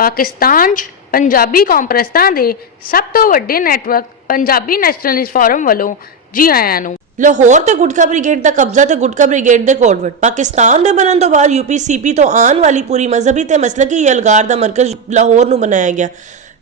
ਪਾਕਿਸਤਾਨ 'ਚ ਪੰਜਾਬੀ ਕੌਮਪ੍ਰਸਤਾਂ ਦੇ ਸਭ ਤੋਂ ਵੱਡੇ ਨੈਟਵਰਕ ਪੰਜਾਬੀ ਨੈਸ਼ਨਲਿਸਟ ਫੋਰਮ ਵੱਲੋਂ ਜੀ ਆਇਆਂ ਨੂੰ। ਲਾਹੌਰ ਤੇ ਗੁਟਕਾ ਬ੍ਰਿਗੇਡ ਦਾ ਕਬਜ਼ਾ ਤੇ ਗੁਟਕਾ ਬ੍ਰਿਗੇਡ ਦੇ ਕੋਡਵਰਡ। ਪਾਕਿਸਤਾਨ ਦੇ ਬਣਨ ਤੋਂ ਬਾਅਦ यूपी-सीपी ਤੋਂ ਆਉਣ ਵਾਲੀ ਪੂਰੀ ਮਜ਼ਹਬੀ ਤੇ ਮਸਲਕੀ ਯਲਗਾਰ ਦਾ ਮਰਕਜ਼ ਲਾਹੌਰ ਨੂੰ ਬਣਾਇਆ ਗਿਆ।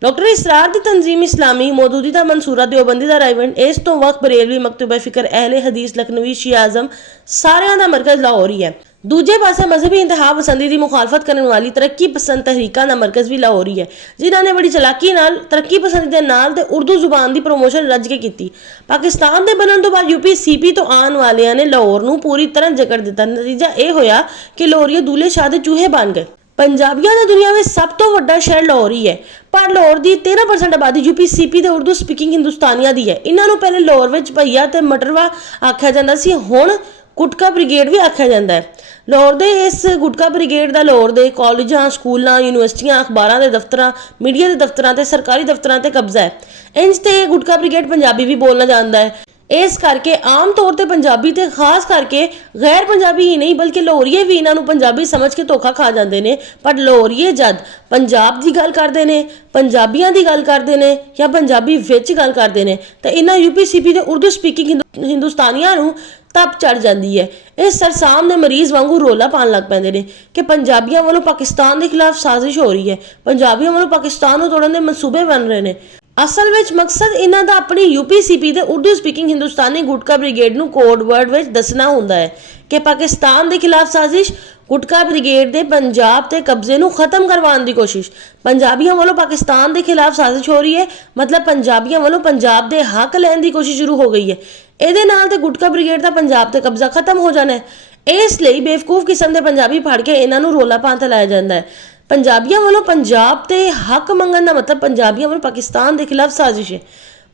डॉक्टर इसरार दी तंजीम इस्लामी मौजूदा मंसूरा देवबंदी दा रायवंड इस तो वक्त बरेलवी मकतूबा फिक्र अहले हदीस लखनवी शिया आजम सारियां दा मरकज लाहौर ही है। दूजे पासे मजहबी इंतहा पसंदी की मुखालफत करने वाली तरक्की पसंद तहरीकां दा मरकज भी लाहौर ही है, जिन्हां ने बड़ी चलाकी नाल तरक्की पसंदी दे नाल ते उर्दू जुबान की प्रमोशन रज के की। पाकिस्तान के बनने तो बाद यूपी-सीपी तो आने वालियां ने लाहौर नूं पूरी तरह जकड़ दिता। नतीजा यह होया कि लाहौरीए दूल्हे शाह दे चूहे बन गए। पंजाबियों का दुनिया में सब तो वड्डा शहर लाहौर ही है, पर लाहौर की 13% आबादी यूपी-सीपी ते उर्दू स्पीकिंग हिंदुस्तानियों की है। इन्हों पहले लाहौर में भैया ते मटरवा आख्या जाता सी, हुण गुटका ब्रिगेड भी आख्या जाता है। लाहौर के इस गुटका ब्रिगेड का लाहौर के कॉलेजा स्कूलों यूनिवर्सिटियां अखबारों के दफ्तर मीडिया के दफ्तर ते सरकारी दफ्तर से कब्जा है। इंज ते गुटका ब्रिगेड पंजाबी भी बोलना जानता है। इस करके आम तौर पर पंजाबी ते खास करके गैर पंजाबी ही नहीं बल्कि लाहौरीए भी इन्हों पंजाबी समझ के धोखा खा जाते हैं। पर लाहौरीए जब पंजाब की गल करते हैं, पंजाबियों की गल करते हैं या पंजाबी विच गल करते हैं तो इन्होंने यूपी-सीपी के उर्दू स्पीकिंग हिंदुस्तानियों नूं तप चढ़ जाती है। इस सरसाम ने मरीज वांगू रोला पान लग पैंदे ने कि पंजाबियों वालों पाकिस्तान के खिलाफ साजिश हो रही है, पंजाबियों वालों पाकिस्तान को तोड़न के मनसूबे बन रहे हैं। असल में मकसद इन्हां दा अपनी यूपी-सीपी ते उर्दू स्पीकिंग हिंदुस्तानी गुटका ब्रिगेड नूं कोड वर्ड विच दसना हुंदा है कि पाकिस्तान के खिलाफ साजिश, गुटका ब्रिगेड दे पंजाब ते कब्जे नूं खत्म करवाने की कोशिश। पंजाबियों वालों पाकिस्तान के खिलाफ साजिश हो रही है, मतलब पंजाबियों वालों पंजाब दे हक लैण की कोशिश शुरू हो गई है। इहदे नाल ते गुटका ब्रिगेड दा पंजाब ते कब्जा खत्म हो जाना है। इसलिए बेवकूफ किस्म के पंजाबी फड़ के इन्हां नूं रोला पान ते लाया जाता है। पंजाबियों वालों पंजाब ते हक मंगण दा मतलब पंजाबियों वालों पाकिस्तान के खिलाफ साजिश है,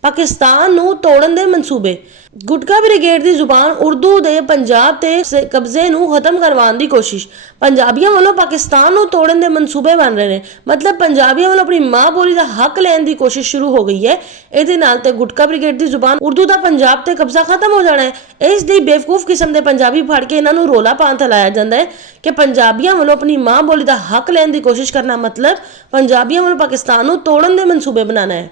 पाकिस्तान नूं तोड़न दे मनसूबे। गुटका ब्रिगेड की जुबान उर्दू दे पंजाब ते कब्जे नूं खत्म करवाने की कोशिश। पंजाबियों वालों पाकिस्तान नूं तोड़न दे मनसूबे बन रहे हैं, मतलब पंजाबियों वालों अपनी माँ बोली का हक लैण की कोशिश शुरू हो गई है। इहदे नाल ते गुटका ब्रिगेड की जुबान उर्दू का पंजाब ते कब्जा खत्म हो जाना है। इस दी बेवकूफ किस्म के पंजाबी फड़ के इन्हां नूं रोला पान ते लाया जाता है कि पंजाबियों वालों अपनी माँ बोली का हक लैण की कोशिश करना मतलब पंजाबियों वालों पाकिस्तान नूं तोड़न दे मनसूबे बनाना है।